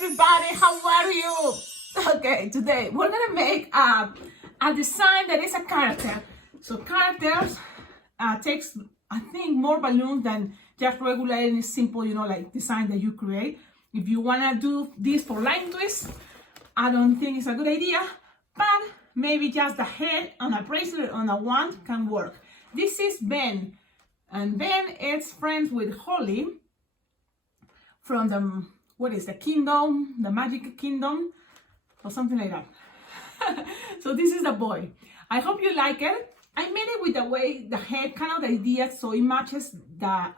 everybody, how are you? Okay, today we're gonna make a design that is a character. So characters takes, I think, more balloons than just regular and simple, like design that you create. If you wanna do this for line twists, I don't think it's a good idea, but maybe just the head on a bracelet on a wand can work. This is Ben, and Ben is friends with Holly from the kingdom, the magic kingdom, or something like that. So this is the boy. I hope you like it. I made it with the way, the head, kind of the idea, so it matches the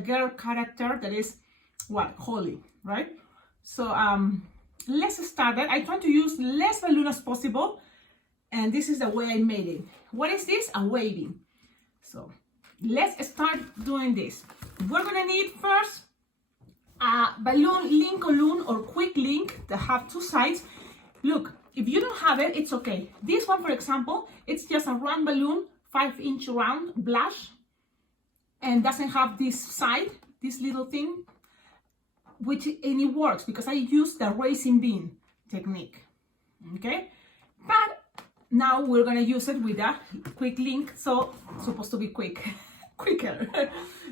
girl character that is, Holly, right? So let's start it. I try to use less balloon as possible, and this is the way I made it. What is this? A waving. So let's start doing this. We're gonna need first a balloon link balloon or quick link that have two sides. Look, if you don't have it, it's okay. This one, for example, it's just a round balloon, 5-inch round blush, and doesn't have this side, this little thing, and it works because I use the racing bean technique. Okay, but now we're gonna use it with a quick link, so it's supposed to be quicker.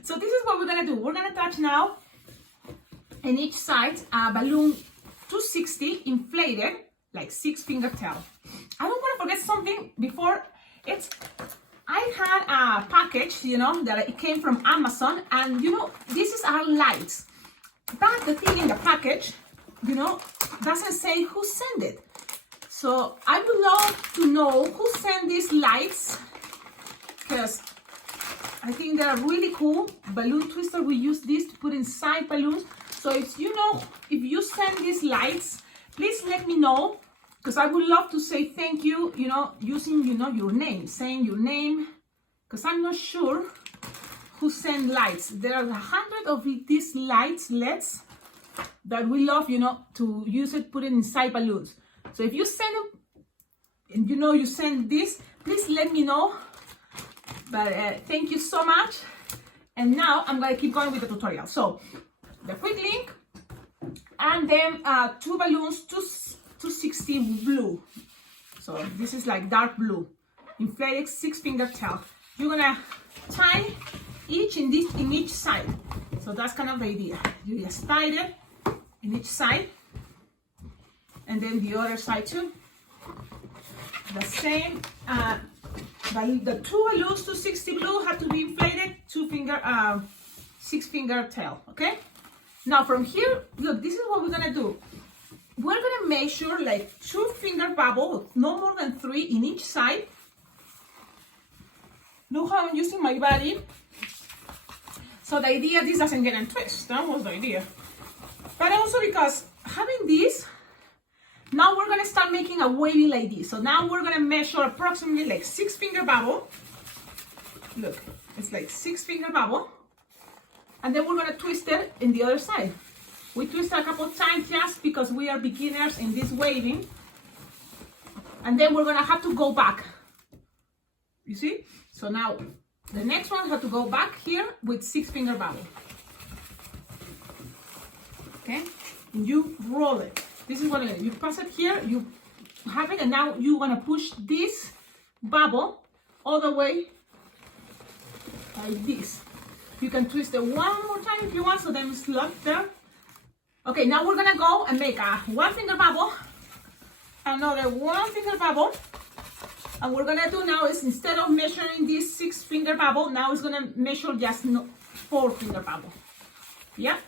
So this is what we're gonna do. We're gonna attach now in each side a balloon 260 inflated, like 6-finger tail. I don't want to forget something before. I had a package, that it came from Amazon, and this is our lights. But the thing in the package, doesn't say who sent it. So I would love to know who sent these lights, because I think they're really cool. Balloon twister, we use this to put inside balloons. So if you send these lights, please let me know, because I would love to say thank you, using, your name, saying your name, because I'm not sure who sent lights. There are 100 of these LEDs that we love, to use it, put it inside balloons. So if you send them, and you send this, please let me know. But thank you so much. And now I'm going to keep going with the tutorial. So the quick link, and then two balloons, 260 blue. So this is like dark blue, inflated 6-finger tail. You're gonna tie each in each side. So that's kind of the idea. You just tie it in each side, and then the other side too. The same. The two balloons, 260 blue, have to be inflated, 6-finger tail. Okay. Now from here, look, this is what we're gonna do. We're gonna measure like 2-finger bubble, no more than 3 in each side. Look how I'm using my body. So the idea, this doesn't get a twist. That was the idea. But also because having this, now we're gonna start making a waving like this. So now we're gonna measure approximately like 6-finger bubble. Look, it's like 6-finger bubble. And then we're gonna twist it in the other side. We twist it a couple of times just because we are beginners in this waving. And then we're gonna have to go back. You see? So now the next one has to go back here with 6-finger bubble. Okay? And you roll it. This is what it is. You pass it here, you have it, and now you wanna push this bubble all the way like this. You can twist it one more time if you want, so then it's locked there. Okay, now we're gonna go and make a 1-finger bubble, another 1-finger bubble. And what we're gonna do now is, instead of measuring this 6-finger bubble, now it's gonna measure just 4-finger bubble. Yeah,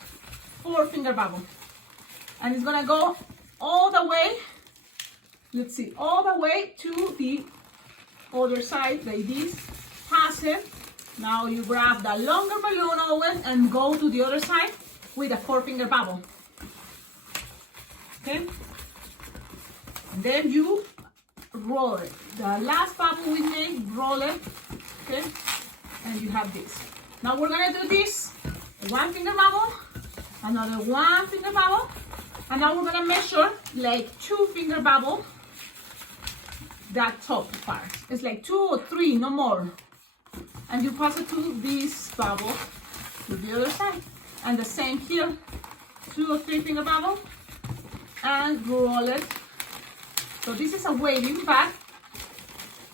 4-finger bubble. And it's gonna go all the way, let's see, all the way to the other side like this, pass it. Now you grab the longer balloon always and go to the other side with a 4-finger bubble. Okay? And then you roll it. The last bubble we made, roll it. Okay? And you have this. Now we're gonna do this 1-finger bubble, another 1-finger bubble, and now we're gonna measure like 2-finger bubble, that top part. It's like 2 or 3, no more. And you pass it to this bubble to the other side. And the same here. 2 or 3 finger bubble and roll it. So this is a waving, but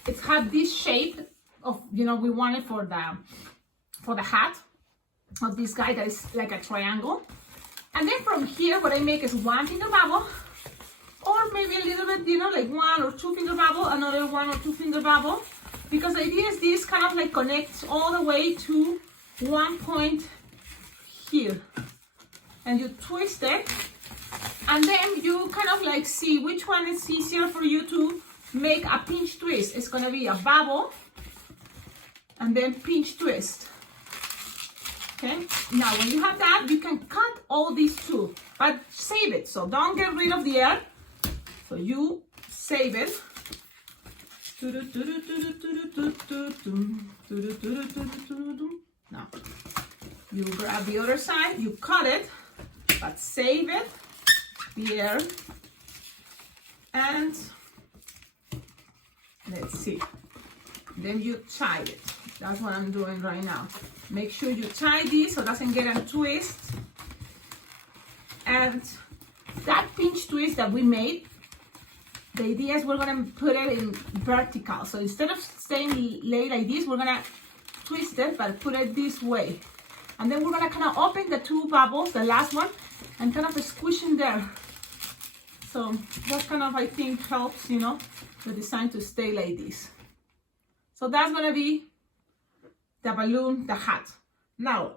it's had this shape of, you know, we want it for the hat of this guy that is like a triangle. And then from here, what I make is 1 finger bubble, or maybe a little bit, you know, like 1 or 2 finger bubble, another 1 or 2 finger bubble, because the idea is this kind of like connects all the way to one point here, and you twist it, and then you kind of like see which one is easier for you to make a pinch twist. It's gonna be a bubble and then pinch twist. Okay, now when you have that, you can cut all these too, but save it, so don't get rid of the air. So you save it. Now you grab the other side, you cut it, but save it, the air, and let's see. Then you tie it. That's what I'm doing right now. Make sure you tie this so it doesn't get a twist. And that pinch twist that we made, the idea is we're gonna put it in vertical. So instead of staying laid like this, we're gonna twist it, but put it this way. And then we're gonna kind of open the 2 bubbles, the last one, and kind of squish in there. So that kind of, I think, helps, you know, the design to stay like this. So that's gonna be the balloon, the hat. Now,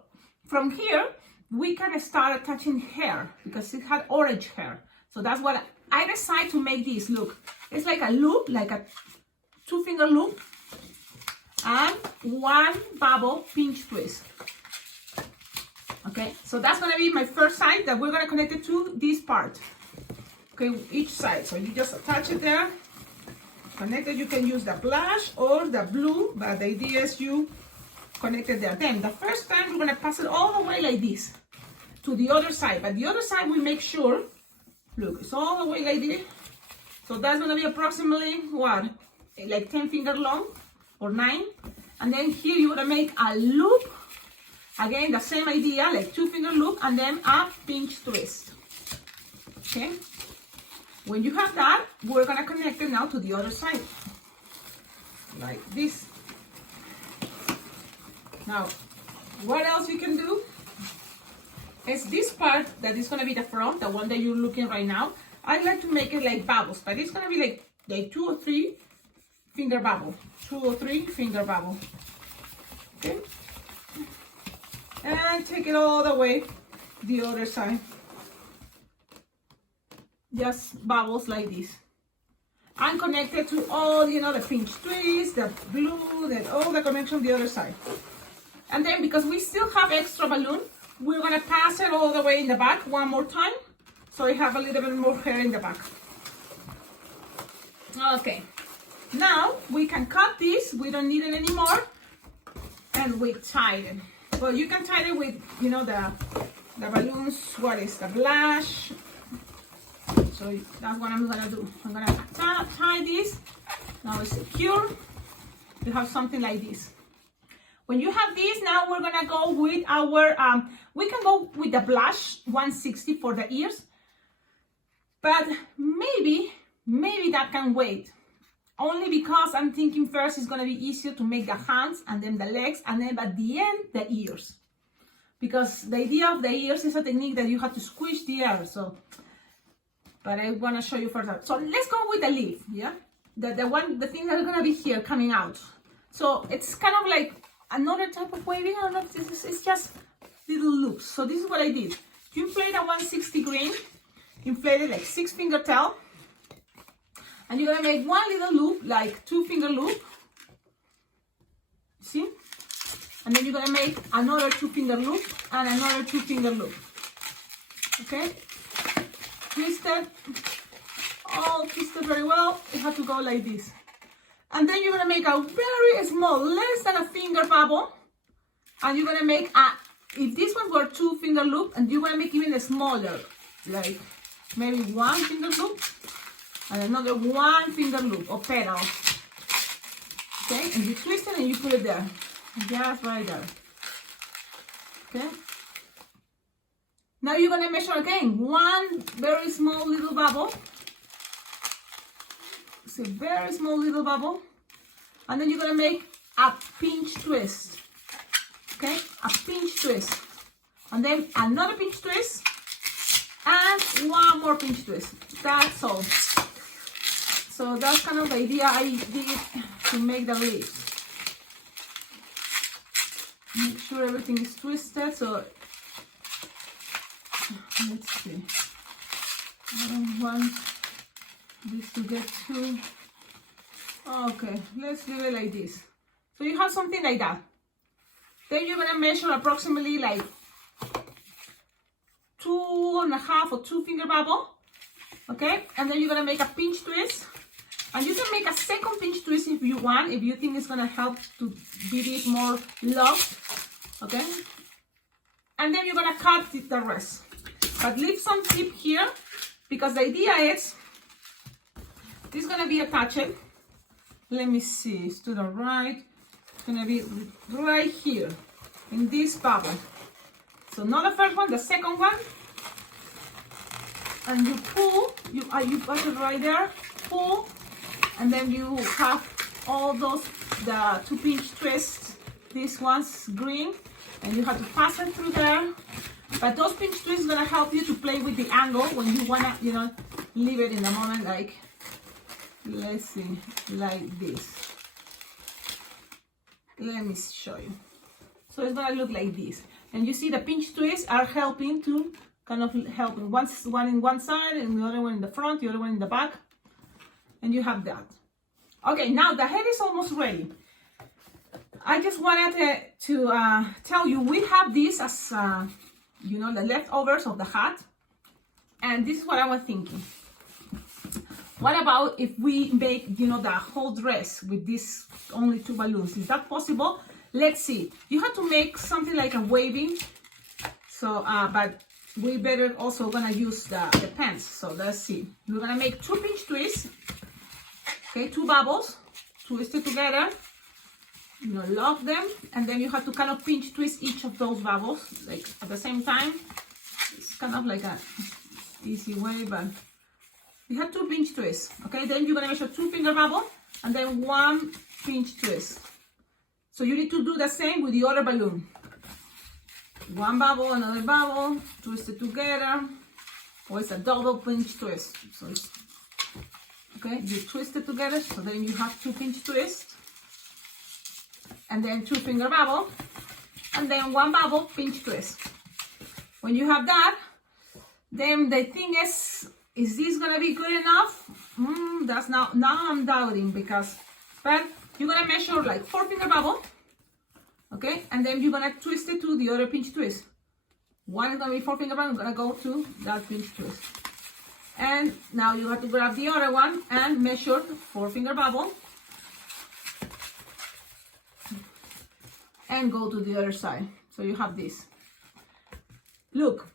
from here, we can start attaching hair because it had orange hair. So that's what I decided to make this. Look, it's like a loop, like a 2 finger loop, and 1 bubble pinch twist. Okay, so that's gonna be my first side that we're gonna connect it to this part. Okay, each side. So you just attach it there, connect it. You can use the blush or the blue, but the idea is you connect it there. Then the first time we're gonna pass it all the way like this to the other side, but the other side we make sure, look, it's all the way like this. So that's gonna be approximately what, like 10 finger long or 9. And then here you're gonna make a loop. Again, the same idea, like 2 finger loop and then a pinch twist. Okay. When you have that, we're gonna connect it now to the other side, like this. Now, what else you can do is this part that is gonna be the front, the one that you're looking right now. I like to make it like bubbles, but it's gonna be like 2 or 3 finger bubble, 2 or 3 finger bubble. Okay, and take it all the way the other side. Just bubbles like this, and connected to all, you know, the pinch twist, the blue, then all the connection the other side. And then because we still have extra balloon, we're gonna pass it all the way in the back one more time, so we have a little bit more hair in the back. Okay, now we can cut this. We don't need it anymore, and we tie it. Well, you can tie it with, you know, the balloons. What is the blush? So that's what I'm gonna do. I'm gonna tie this. Now it's secure. You have something like this. When you have this, now we're gonna go with our, we can go with the blush 160 for the ears, but maybe that can wait. Only because I'm thinking first it's gonna be easier to make the hands and then the legs and then at the end, the ears. Because the idea of the ears is a technique that you have to squish the air, so. But I want to show you further. So let's go with the leaf, yeah? The thing that is going to be here coming out. So it's kind of like another type of waving. I don't know if it's just little loops. So this is what I did. You inflate a 160 green, inflate it like 6 finger tail, and you're going to make 1 little loop, like 2 finger loop. See? And then you're going to make another 2 finger loop and another 2 finger loop. Okay? Twisted, all twisted very well. You have to go like this. And then you're gonna make a very small, less than a finger bubble. And you're gonna make a, if this one were 2 finger loop, and you're gonna make even smaller, like maybe 1 finger loop, and another 1 finger loop or petal. Okay, and you twist it and you put it there. Just right there. Okay. Now you're gonna measure again one very small little bubble. It's a very small little bubble. And then you're gonna make a pinch twist. Okay, a pinch twist. And then another pinch twist. And one more pinch twist. That's all. So that's kind of the idea I did to make the leaves. Make sure everything is twisted. So let's see. I don't want this to get too... Okay, let's leave it like this. So you have something like that. Then you're gonna measure approximately like 2.5 or 2 finger bubble. Okay, and then you're gonna make a pinch twist. And you can make a second pinch twist if you want, if you think it's gonna help to give it more love. Okay, and then you're gonna cut the rest. But leave some tip here, because the idea is this is gonna be attached. Let me see, it's to the right. It's gonna be right here in this bubble. So not the first one, the second one. And you pull, you put it right there, pull, and then you have all those, the 2 pinch twists. This one's green, and you have to pass it through there. But those pinch twists gonna help you to play with the angle when you wanna, you know, leave it in the moment, like, let's see, like this. Let me show you. So it's gonna look like this. And you see the pinch twists are helping to kind of helping. One in one side and the other one in the front, the other one in the back. And you have that. Okay, now the head is almost ready. I just wanted to tell you, we have this as, you know, the leftovers of the hat. And this is what I was thinking. What about if we make, you know, the whole dress with these only 2 balloons? Is that possible? Let's see. You have to make something like a waving. So, but we better also gonna use the pants. So let's see. We're gonna make 2 pinch twists. Okay, 2 bubbles, twist it together. You know, lock them, and then you have to kind of pinch twist each of those bubbles, like at the same time. It's kind of like a easy way, but you have 2 pinch twists. Okay, then you're gonna measure 2 finger bubble, and then 1 pinch twist. So you need to do the same with the other balloon. 1 bubble, another bubble, twist it together. Or it's a double pinch twist. So it's, okay, you twist it together, so then you have 2 pinch twists. And then 2 finger bubble. And then 1 bubble pinch twist. When you have that, then the thing is this gonna be good enough? That's now I'm doubting, because, but you're gonna measure like 4 finger bubble. Okay, and then you're gonna twist it to the other pinch twist. One is gonna be 4 finger bubble, I'm gonna go to that pinch twist. And now you have to grab the other one and measure 4 finger bubble. And go to the other side. So you have this. Look,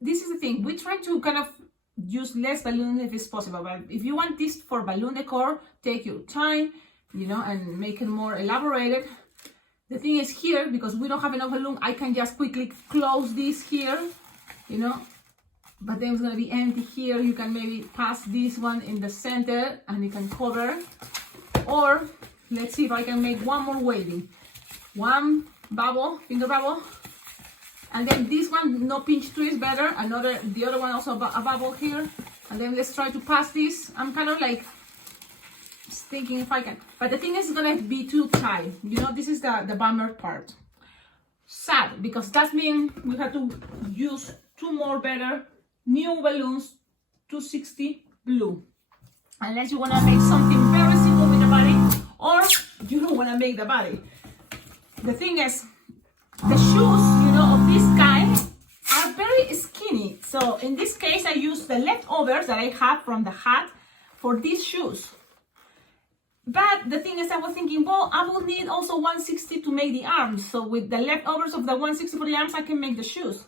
this is the thing. We try to kind of use less balloon if it's possible. But if you want this for balloon decor, take your time, you know, and make it more elaborated. The thing is here, because we don't have enough balloon, I can just quickly close this here, you know. But then it's gonna be empty here. You can maybe pass this one in the center and you can cover. Or let's see if I can make one more waving. 1 bubble, finger bubble, and then this one no pinch twist, better. The other one also a bubble here, and then let's try to pass this. I'm kind of like thinking if I can, but the thing is it's gonna be too tight. You know, this is the bummer part. Sad, because that means we have to use 2 more better new balloons, 260 blue. Unless you wanna make something very simple with the body, or you don't wanna make the body. The thing is, the shoes, you know, of this kind are very skinny. So in this case, I use the leftovers that I have from the hat for these shoes. But the thing is, I was thinking, well, I will need also 160 to make the arms. So with the leftovers of the 160 for the arms, I can make the shoes.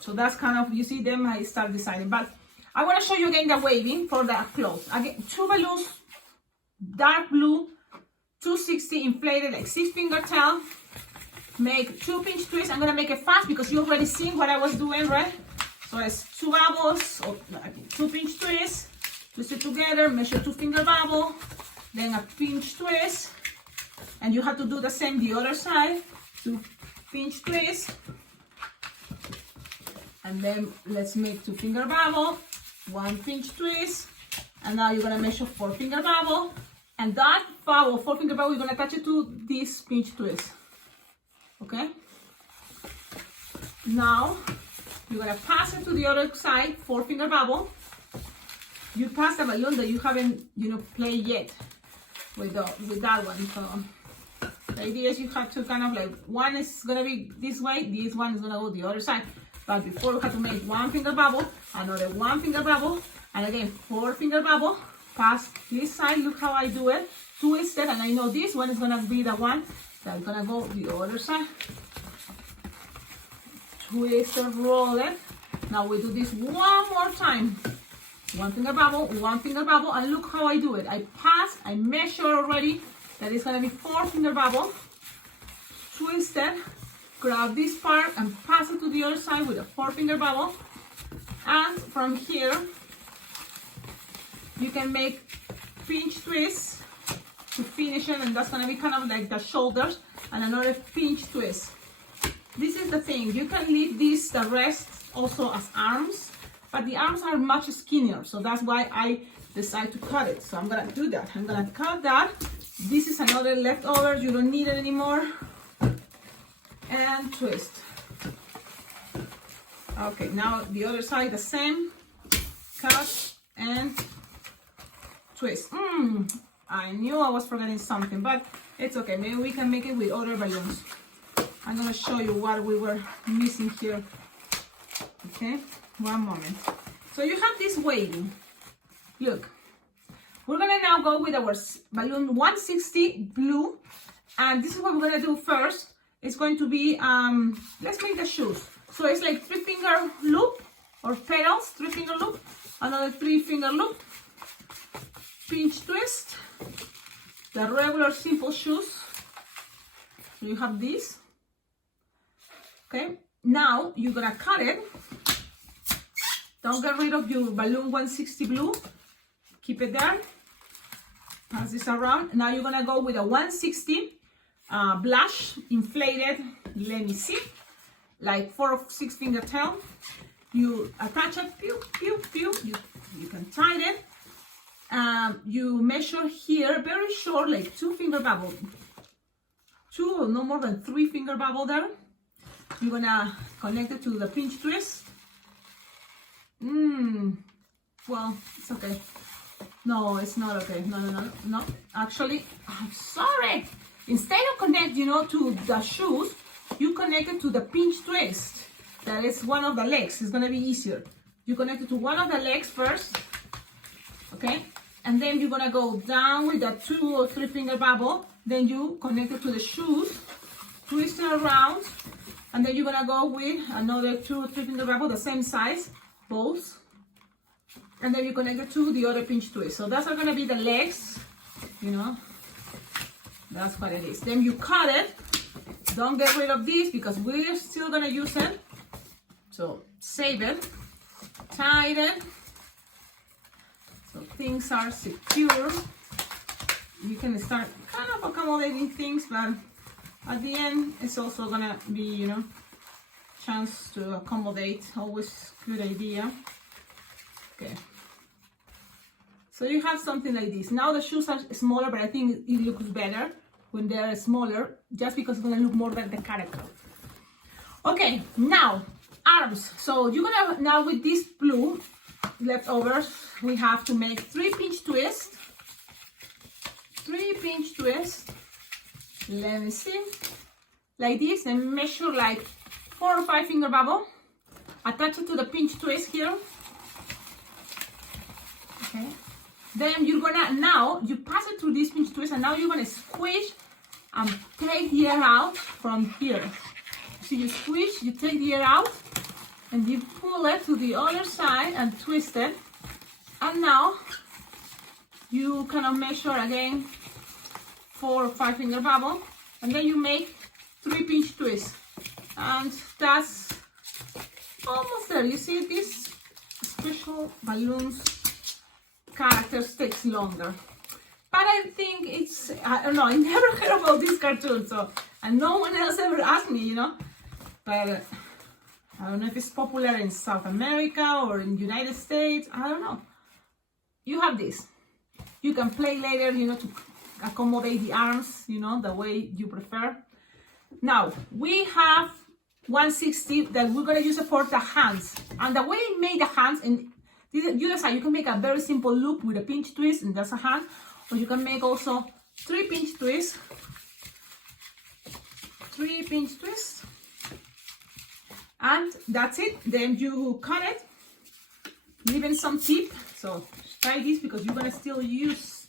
So that's kind of, you see them, I start deciding. But I want to show you again the waving for the clothes. Again, 2 balloons, dark blue, 260 inflated, like 6 finger tail. Make 2 pinch twists. I'm gonna make it fast because you already seen what I was doing, right? So it's 2 bubbles, or 2 pinch twists, twist it together, measure 2 finger bubble, then a pinch twist, and you have to do the same the other side, 2 pinch twist, and then let's make 2 finger bubble, 1 pinch twist, and now you're gonna measure 4 finger bubble, and that bubble, 4 finger bubble, you're gonna attach it to this pinch twist, okay? Now, you're gonna pass it to the other side, 4 finger bubble. You pass the balloon that you haven't, played yet with that one. So the idea is you have to kind of like, one is gonna be this way, this one is gonna go the other side. But before you have to make 1 finger bubble, another 1 finger bubble, and again 4 finger bubble. Pass this side. Look how I do it. Twist it, and I know this one is gonna be the one that's gonna go the other side. Twist and roll it. Now we do this one more time. 1 finger bubble, 1 finger bubble, and look how I do it. I pass, I measure already that it's gonna be 4 finger bubble. Twist it, grab this part and pass it to the other side with a 4 finger bubble. And from here, you can make pinch twists to finish it, and that's gonna be kind of like the shoulders, and another pinch twist. This is the thing, you can leave the rest also as arms, but the arms are much skinnier, so that's why I decided to cut it. So I'm gonna do that. I'm gonna cut that. This is another leftover, you don't need it anymore. And twist. Okay, now the other side the same. Cut and twist. I knew I was forgetting something, but it's okay. Maybe we can make it with other balloons. I'm gonna show you what we were missing here. Okay, one moment. So you have this waiting. Look, we're gonna now go with our balloon 160 blue, and this is what we're gonna do first. It's going to be, let's make the shoes. So it's like 3 finger loop or petals, 3 finger loop, another 3 finger loop, pinch twist, the regular simple shoes. So you have these. Okay, now you're gonna cut it. Don't get rid of your balloon 160 blue. Keep it there. Pass this around. Now you're gonna go with a 160 blush, inflated, let me see, like 4 or 6 finger tail. You attach it, pew, pew, pew. You can tie it. You measure here very short, like 2 finger bubble. 2 or no more than 3 finger bubble there. You're gonna connect it to the pinch twist. Well, it's okay. No, it's not okay. No. Actually, I'm sorry. Instead of connect, to the shoes, you connect it to the pinch twist. That is one of the legs. It's gonna be easier. You connect it to one of the legs first, okay? And then you're gonna go down with the 2 or 3 finger bubble. Then you connect it to the shoes, twist it around, and then you're gonna go with another 2 or 3 finger bubble, the same size, both. And then you connect it to the other pinch twist. So that's gonna be the legs, That's what it is. Then you cut it. Don't get rid of this because we're still gonna use it. So save it, tie it, so things are secure. You can start kind of accommodating things, but at the end, it's also gonna be, chance to accommodate. Always good idea. Okay. So you have something like this. Now the shoes are smaller, but I think it looks better when they're smaller, just because it's gonna look more like the character. Okay, now arms. So you're gonna, now with this blue leftovers, we have to make 3 pinch twists. 3 pinch twists. Let me see. Like this, and measure like 4 or 5 finger bubble. Attach it to the pinch twist here. Okay. Then you're gonna, now you pass it through this pinch twist, and now you're gonna squish and take the air out from here. So you squish, you take the air out, and you pull it to the other side and twist it. And now you kind of measure again 4 or 5 finger bubble, and then you make 3 pinch twists, and that's almost there. You see, this special balloons characters takes longer. But I think it's, I don't know, I never heard about this cartoon, so, and no one else ever asked me, you know. But I don't know if it's popular in South America or in United States. I don't know. You have this. You can play later, you know, to accommodate the arms, you know, the way you prefer. Now, we have 160 that we're going to use it for the hands. And the way I made the hands, and you decide, you can make a very simple loop with a pinch twist, and that's a hand. Or you can make also 3 pinch twists. 3 pinch twists. And that's it. Then you cut it, leaving some tip. So try this because you're gonna still use.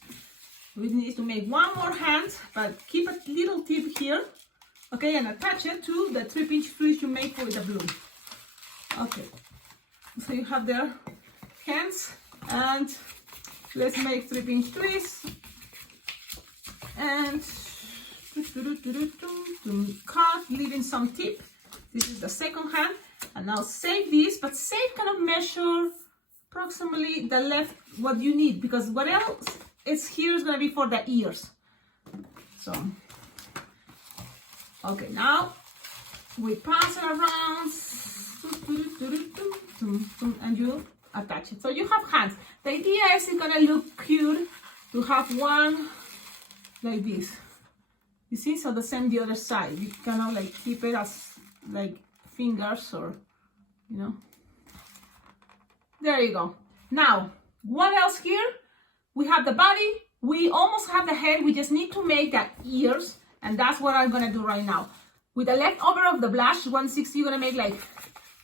We need to make one more hand, but keep a little tip here, okay, and attach it to the 3 pinch twist you made for the blue. Okay, so you have their hands, and let's make 3 pinch twists and cut, leaving some tip. This is the second hand, and now save this, but save kind of measure approximately the left what you need, because what else is here is going to be for the ears. So okay, now we pass it around and you attach it. So you have hands. The idea is it's going to look cute to have one like this, you see, so the same the other side. You kind of like keep it as like fingers, or you know, there you go. Now what else here? We have the body, we almost have the head, we just need to make the ears, and that's what I'm gonna do right now. With the leftover of the blush 160, you're gonna make like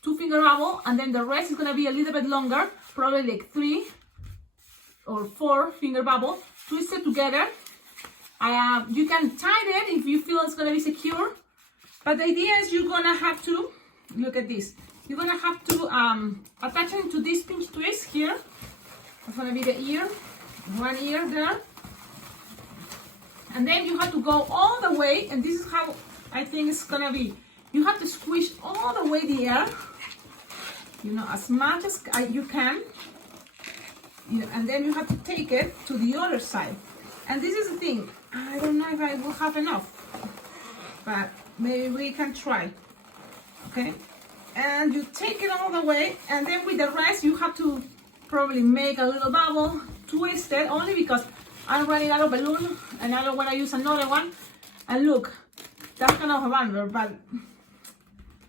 2 finger bubble, and then the rest is gonna be a little bit longer, probably like 3 or 4 finger bubble, twist it together. You can tie it if you feel it's gonna be secure. But the idea is you're gonna have to, look at this, you're gonna have to attach it to this pinch twist here. That's gonna be the ear, one ear there. And then you have to go all the way, and this is how I think it's gonna be. You have to squish all the way the air, you know, as much as you can. You know, and then you have to take it to the other side. And this is the thing, I don't know if I will have enough, but maybe we can try, okay? And you take it all the way, and then with the rest you have to probably make a little bubble, twist it, only because I'm running out of balloon and I don't want to use another one. And look, that's kind of a bummer, but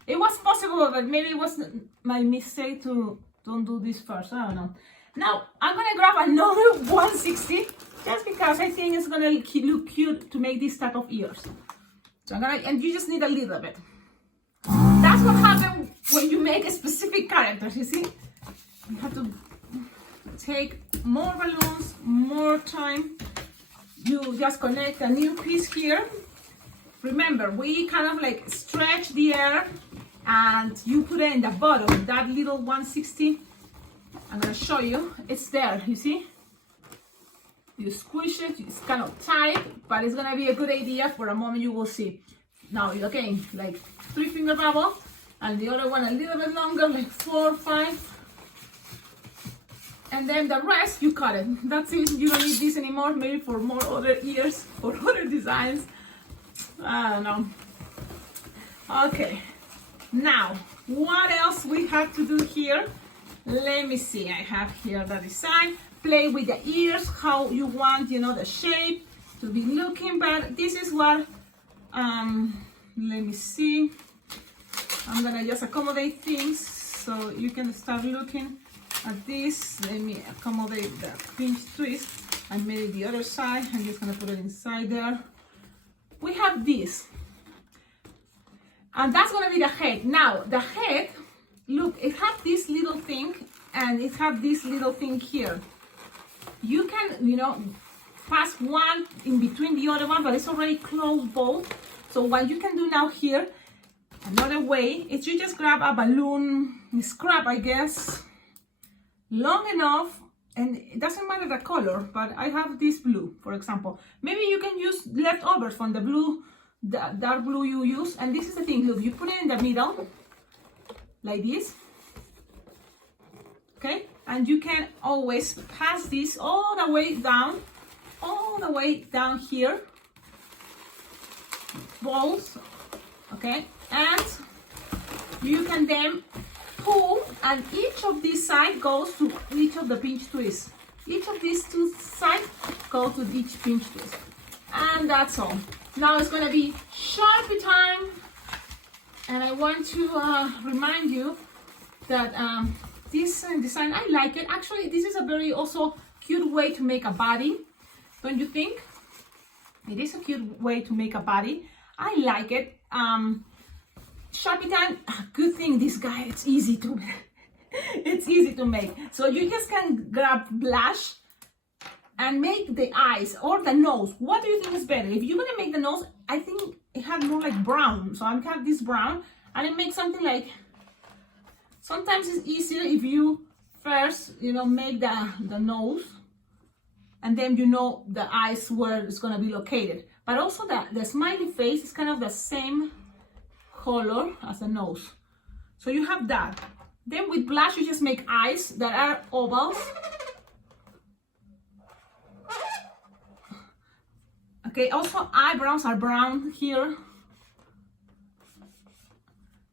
it was possible, but maybe it was my mistake to don't do this first, I don't know. Now I'm gonna grab another 160, just because I think it's gonna look cute to make this type of ears. So I'm gonna, and you just need a little bit. That's what happens when you make a specific characters, you see? You have to take more balloons, more time. You just connect a new piece here. Remember, we kind of like stretch the air, and you put it in the bottom, that little 160. I'm gonna show you, it's there, you see? You squish it, it's kind of tight, but it's gonna be a good idea for a moment, you will see. Now, again, like 3 finger bubble, and the other one a little bit longer, like 4 or 5. And then the rest, you cut it. That's it, you don't need this anymore, maybe for more other ears or other designs. I don't know. Okay, now, what else we have to do here? Let me see, I have here the design. Play with the ears, how you want, you know, the shape to be looking, but this is what, let me see. I'm gonna just accommodate things so you can start looking at this. Let me accommodate the pinch twist and maybe the other side. I'm just gonna put it inside there. We have this, and that's gonna be the head. Now the head, look, it has this little thing, and it has this little thing here. You can, you know, pass one in between the other one, but it's already closed both. So what you can do now here, another way, is you just grab a balloon scrap, I guess, long enough, and it doesn't matter the color, but I have this blue, for example. Maybe you can use leftovers from the blue, the dark blue you use, and this is the thing, look, you put it in the middle, like this, okay? And you can always pass this all the way down here, balls, okay? And you can then pull, and each of these sides goes to each of the pinch twists. Each of these two sides go to each pinch twist. And that's all. Now it's gonna be Sharpie time. And I want to remind you that this design, I like it. Actually, this is a very also cute way to make a body. Don't you think? It is a cute way to make a body. I like it. Sharpie time, good thing this guy, it's easy to make. So you just can grab blush and make the eyes or the nose. What do you think is better? If you're gonna make the nose, I think it had more like brown. So I'm have this brown and it makes something like, sometimes it's easier if you first, you know, make the nose and then you know the eyes where it's gonna be located. But also the smiley face is kind of the same color as the nose. So you have that. Then with blush, you just make eyes that are ovals. Okay, also eyebrows are brown here.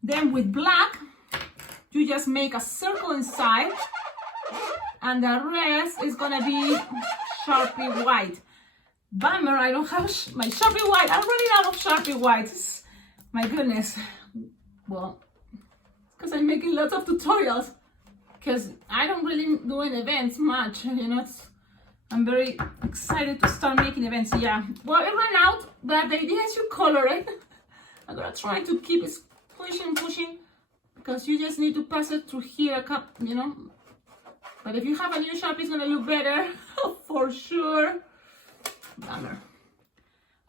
Then with black, you just make a circle inside, and the rest is gonna be Sharpie white. Bummer, I don't have my Sharpie white. I'm running out of Sharpie whites. My goodness. Well, because I'm making lots of tutorials, because I don't really do in events much, you know. I'm very excited to start making events. Yeah, well, it ran out, but the idea is you color it. I'm gonna try to keep it pushing, because you just need to pass it through here a cup, you know. But if you have a new Sharpie, it's gonna look better for sure. Bummer.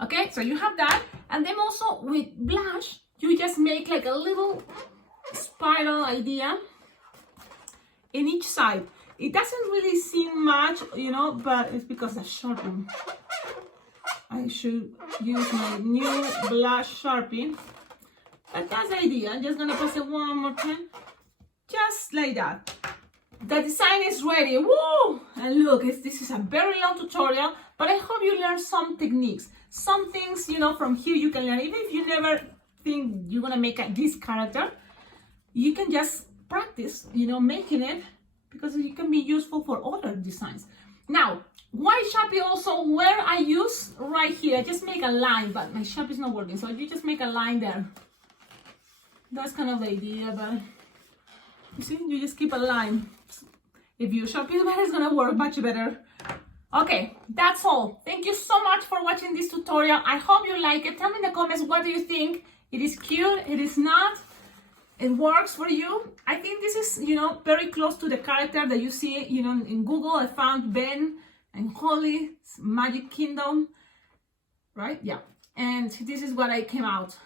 Okay, so you have that, and then also with blush, you just make like a little spiral idea in each side. It doesn't really seem much, you know, but it's because the Sharpie. I should use my new blush Sharpie. But that's the idea. I'm just gonna pass it one more time, just like that. The design is ready. Woo! And look, this is a very long tutorial, but I hope you learned some techniques. Some things, you know, from here you can learn. Even if you never think you're gonna make this character, you can just practice, you know, making it, because it can be useful for other designs. Now, white Sharpie also, where I use right here, I just make a line, but my Sharpie is not working, so you just make a line there. That's kind of the idea, but you see, you just keep a line. If you Sharpie better, it's gonna work much better. Okay, that's all. Thank you so much for watching this tutorial. I hope you like it. Tell me in the comments, what do you think? It is cute, it is not, it works for you. I think this is, you know, very close to the character that you see, you know, in Google. I found Ben and Holly's Magic Kingdom, right? Yeah, and this is what I came out.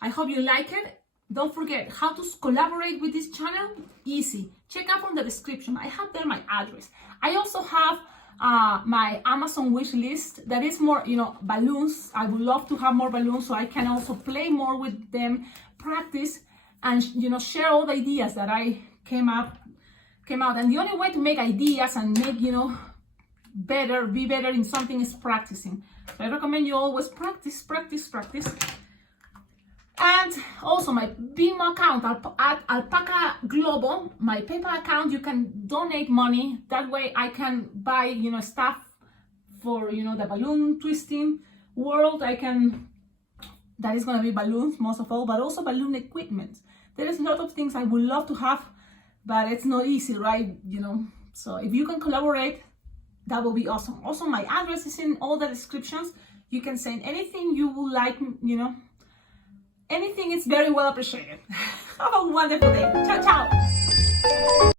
I hope you like it. Don't forget how to collaborate with this channel. Easy. Check out from the description. I have there my address. I also have my Amazon wish list that is more, you know, balloons. I would love to have more balloons so I can also play more with them, practice, and, you know, share all the ideas that I came out. And the only way to make ideas and make, you know, be better in something is practicing. So I recommend you always practice. And also my Venmo account at Alpacaglobo, my PayPal account, you can donate money. That way I can buy, you know, stuff for, you know, the balloon twisting world. That is going to be balloons most of all, but also balloon equipment. There is a lot of things I would love to have, but it's not easy, right? You know, so if you can collaborate, that will be awesome. Also, my address is in all the descriptions. You can send anything you would like, you know, anything is very well appreciated. Have a wonderful day. Ciao, ciao.